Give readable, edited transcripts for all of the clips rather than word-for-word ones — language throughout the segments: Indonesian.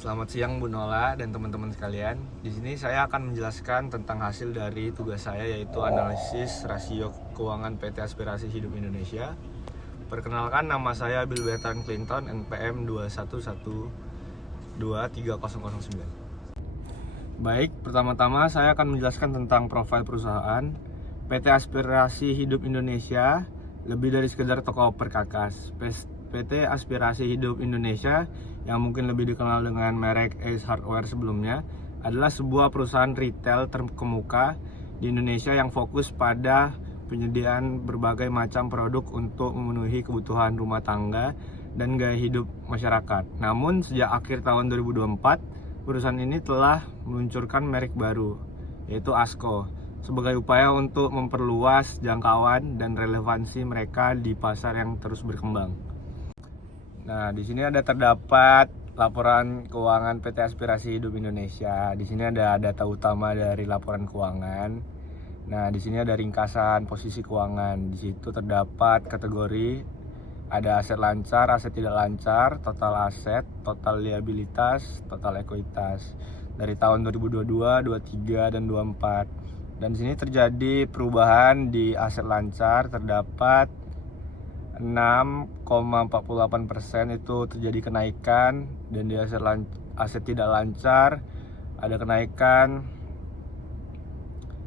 Selamat siang Bu Nola dan teman-teman sekalian. Di sini saya akan menjelaskan tentang hasil dari tugas saya, yaitu analisis rasio keuangan PT Aspirasi Hidup Indonesia. Perkenalkan, nama saya Bill Bertrand Clinton, NPM 211123009. Baik, pertama-tama saya akan menjelaskan tentang profil perusahaan. PT Aspirasi Hidup Indonesia lebih dari sekedar toko perkakas. PT Aspirasi Hidup Indonesia, yang mungkin lebih dikenal dengan merek Ace Hardware sebelumnya, adalah sebuah perusahaan retail terkemuka di Indonesia yang fokus pada penyediaan berbagai macam produk untuk memenuhi kebutuhan rumah tangga dan gaya hidup masyarakat. Namun sejak akhir tahun 2024, perusahaan ini telah meluncurkan merek baru, yaitu ASKO, sebagai upaya untuk memperluas jangkauan dan relevansi mereka di pasar yang terus berkembang. Nah, di sini terdapat laporan keuangan PT Aspirasi Hidup Indonesia. Di sini ada data utama dari laporan keuangan. Nah, di sini ada ringkasan posisi keuangan. Di situ terdapat kategori, ada aset lancar, aset tidak lancar, total aset, total liabilitas, total ekuitas dari tahun 2022, 23 dan 24. Dan di sini terjadi perubahan. Di aset lancar terdapat 6,48% itu terjadi kenaikan, dan di aset tidak lancar ada kenaikan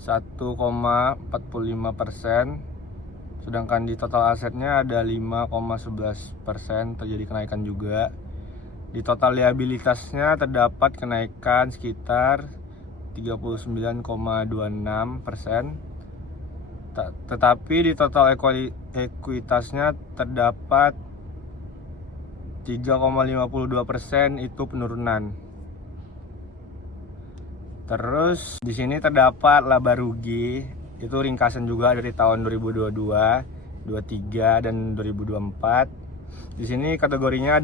1,45%, sedangkan di total asetnya ada 5,11% terjadi kenaikan juga. Di total liabilitasnya terdapat kenaikan sekitar 39,26%. Tetapi di total ekuitasnya terdapat 3,52% itu penurunan. Terus di sini terdapat laba rugi, itu ringkasan juga dari tahun 2022, 23 dan 2024. Di sini kategorinya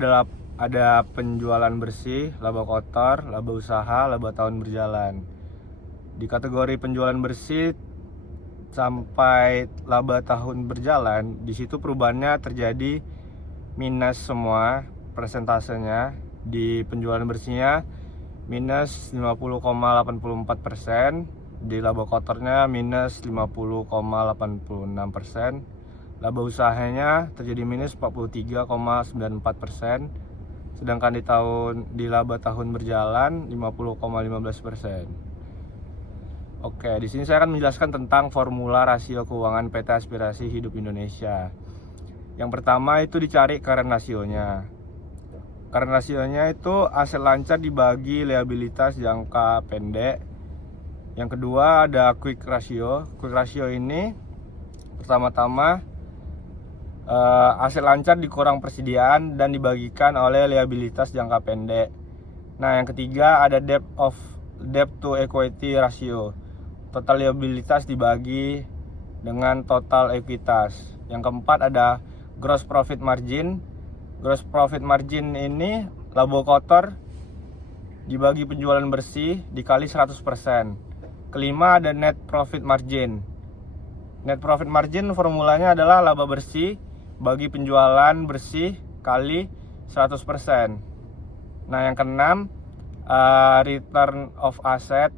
ada penjualan bersih, laba kotor, laba usaha, laba tahun berjalan. Di kategori penjualan bersih sampai laba tahun berjalan, di situ perubahannya terjadi minus semua persentasenya. Di penjualan bersihnya minus 50,84%, di laba kotornya minus 50,86%, laba usahanya terjadi minus 43,94%, sedangkan di laba tahun berjalan 50,15%. Oke, di sini saya akan menjelaskan tentang formula rasio keuangan PT Aspirasi Hidup Indonesia. Yang pertama itu dicari current rasionya. Current rasionya itu aset lancar dibagi liabilitas jangka pendek. Yang kedua ada quick ratio. Quick ratio ini pertama-tama aset lancar dikurang persediaan dan dibagikan oleh liabilitas jangka pendek. Nah, yang ketiga ada debt to equity ratio. Total liabilitas dibagi dengan total ekuitas. Yang keempat ada gross profit margin. Gross profit margin ini laba kotor dibagi penjualan bersih dikali 100%. Kelima ada net profit margin. Net profit margin formulanya adalah laba bersih bagi penjualan bersih kali 100%. Nah, yang keenam return of asset,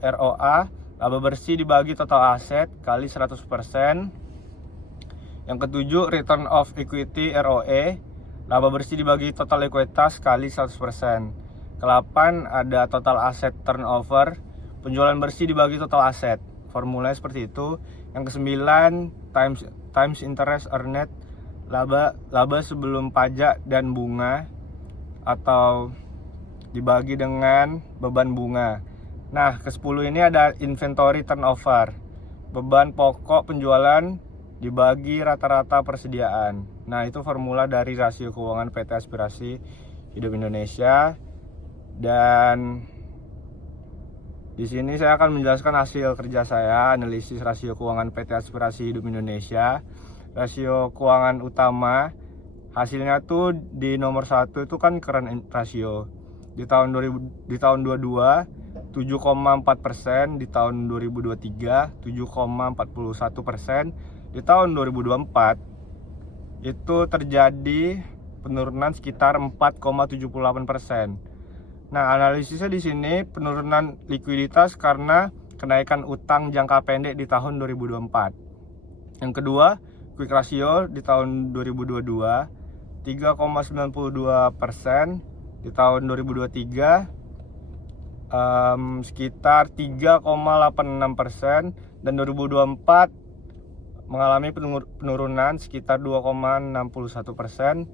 ROA, laba bersih dibagi total aset kali 100%. Yang ketujuh return of equity, ROE, laba bersih dibagi total ekuitas kali 100%. Ke-8 ada total asset turnover, penjualan bersih dibagi total aset. Formulanya seperti itu. Yang ke-9 times interest earned, laba sebelum pajak dan bunga atau dibagi dengan beban bunga. Nah, ke-10 ini ada inventory turnover, beban pokok penjualan dibagi rata-rata persediaan. Nah, itu formula dari rasio keuangan PT Aspirasi Hidup Indonesia. Dan di sini saya akan menjelaskan hasil kerja saya, analisis rasio keuangan PT Aspirasi Hidup Indonesia. Rasio keuangan utama hasilnya tuh di nomor 1 itu kan current ratio. Di tahun 22 7,4%, di tahun 2023 7,41%, di tahun 2024 itu terjadi penurunan sekitar 4,78%. Nah, analisisnya di sini penurunan likuiditas karena kenaikan utang jangka pendek di tahun 2024. Yang kedua, quick ratio di tahun 2022 3,92%, di tahun 2023 sekitar 3,86%, dan 2024 mengalami penurunan sekitar 2,61%.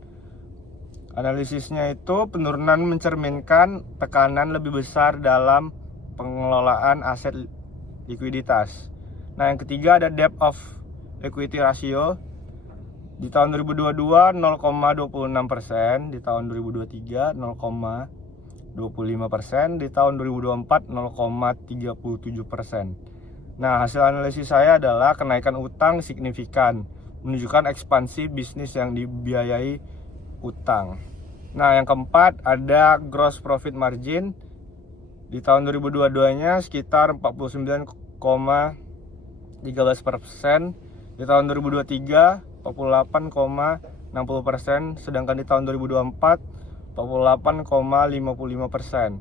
Analisisnya itu penurunan mencerminkan tekanan lebih besar dalam pengelolaan aset likuiditas. Nah, yang ketiga ada debt of equity ratio. Di tahun 2022 0,26%, di tahun 2023 0,25%, di tahun 2024 0,37%. Nah, hasil analisis saya adalah kenaikan utang signifikan, menunjukkan ekspansi bisnis yang dibiayai utang. Nah, yang keempat ada gross profit margin. Di tahun 2022-nya sekitar 49,13%, di tahun 2023 48,60%, sedangkan di tahun 2024 48,55%.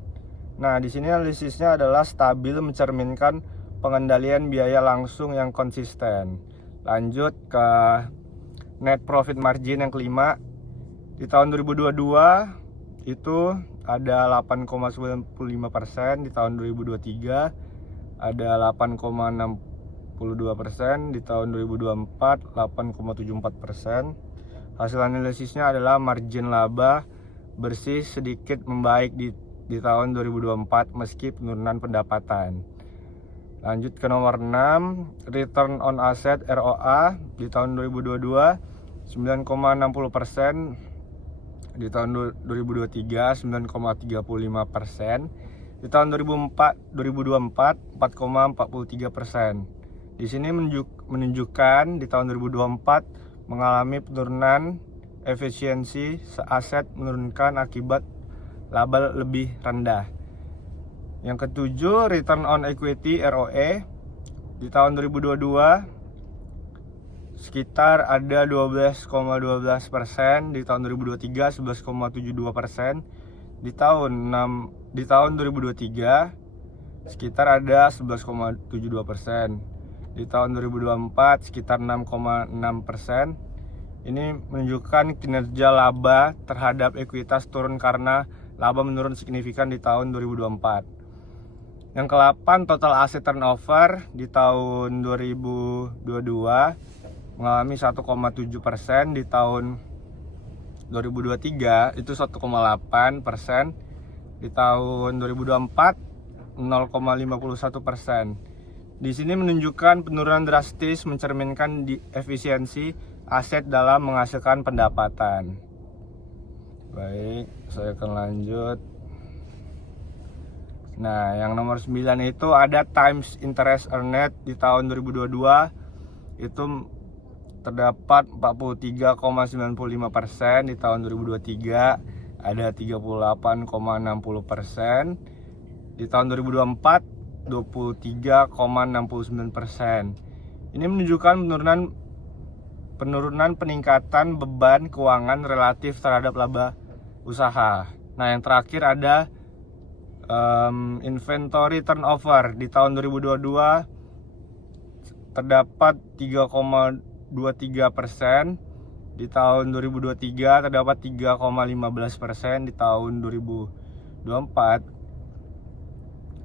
Nah, di sini analisisnya adalah stabil, mencerminkan pengendalian biaya langsung yang konsisten. Lanjut ke net profit margin yang kelima. Di tahun 2022 itu ada 8,95%, di tahun 2023 ada 8,62%, di tahun 2024 8,74%. Hasil analisisnya adalah margin laba bersih sedikit membaik di tahun 2024 meski penurunan pendapatan. Lanjut ke nomor 6, return on asset ROA di tahun 2022 9,60%, di tahun 2023 9,35%, di tahun 2024 4,43%. Di sini menunjukkan di tahun 2024 mengalami penurunan efisiensi aset, menurunkan akibat laba lebih rendah. Yang ketujuh, return on equity ROE di tahun 2022 sekitar ada 12,12%, di tahun 2023 11,72%, di tahun 2023 sekitar ada 11,72%, di tahun 2024 sekitar 6,6%. Ini menunjukkan kinerja laba terhadap ekuitas turun karena laba menurun signifikan di tahun 2024. Yang ke-8, total asset turnover di tahun 2022 mengalami 1,7%, di tahun 2023 itu 1,8%, di tahun 2024 0,51%. Di sini menunjukkan penurunan drastis, mencerminkan efisiensi aset dalam menghasilkan pendapatan. Baik, saya akan lanjut. Nah, yang nomor 9 itu ada times interest earned di tahun 2022 itu terdapat 43,95%, di tahun 2023 ada 38,60%, di tahun 2024 23,69%. Ini menunjukkan penurunan peningkatan beban keuangan relatif terhadap laba usaha. Nah, yang terakhir ada inventory turnover di tahun 2022 terdapat 3,23%, di tahun 2023 terdapat 3,15%, di tahun 2024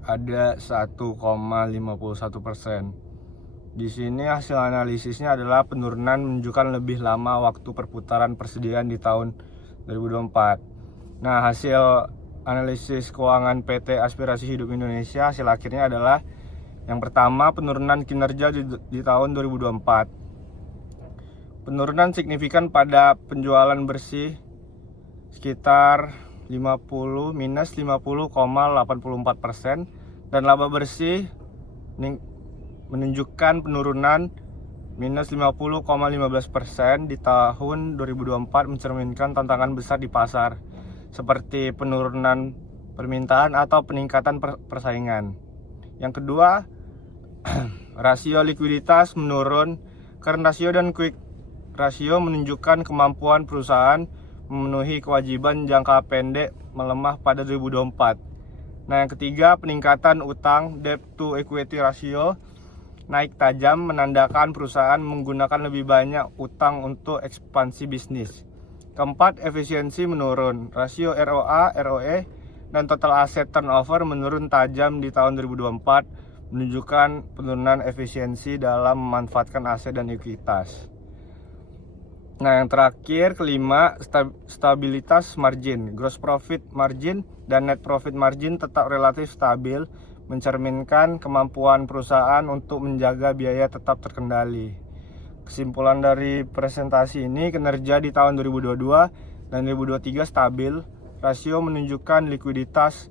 ada 1,51%. Di sini hasil analisisnya adalah penurunan menunjukkan lebih lama waktu perputaran persediaan di tahun 2024. Nah, hasil analisis keuangan PT Aspirasi Hidup Indonesia hasil akhirnya adalah yang pertama, penurunan kinerja di tahun 2024. Penurunan signifikan pada penjualan bersih sekitar minus 50,84%, dan laba bersih menunjukkan penurunan minus 50,15% di tahun 2024, mencerminkan tantangan besar di pasar seperti penurunan permintaan atau peningkatan persaingan. Yang kedua, rasio likuiditas menurun. Current ratio dan quick ratio menunjukkan kemampuan perusahaan memenuhi kewajiban jangka pendek melemah pada 2024. Nah, yang ketiga, peningkatan utang debt to equity ratio naik tajam menandakan perusahaan menggunakan lebih banyak utang untuk ekspansi bisnis. Keempat, efisiensi menurun. Rasio ROA, ROE, dan total asset turnover menurun tajam di tahun 2024, menunjukkan penurunan efisiensi dalam memanfaatkan aset dan ekuitas. Nah, yang terakhir, kelima, stabilitas margin. Gross profit margin dan net profit margin tetap relatif stabil, mencerminkan kemampuan perusahaan untuk menjaga biaya tetap terkendali. Kesimpulan dari presentasi ini, kinerja di tahun 2022 dan 2023 stabil, rasio menunjukkan likuiditas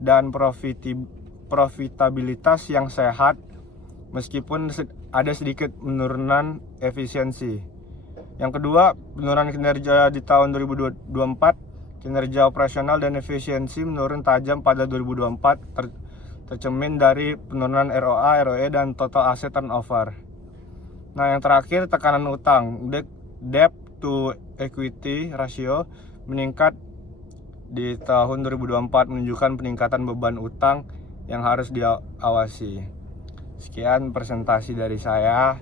dan profitabilitas yang sehat, meskipun ada sedikit penurunan efisiensi. Yang kedua, penurunan kinerja di tahun 2024, kinerja operasional dan efisiensi menurun tajam pada 2024, tercermin dari penurunan ROA, ROE, dan total asset turnover. Nah, yang terakhir, tekanan utang. Debt to equity ratio meningkat di tahun 2024, menunjukkan peningkatan beban utang yang harus diawasi. Sekian presentasi dari saya.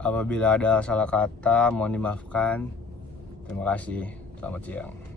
Apabila ada salah kata, mohon dimaafkan. Terima kasih. Selamat siang.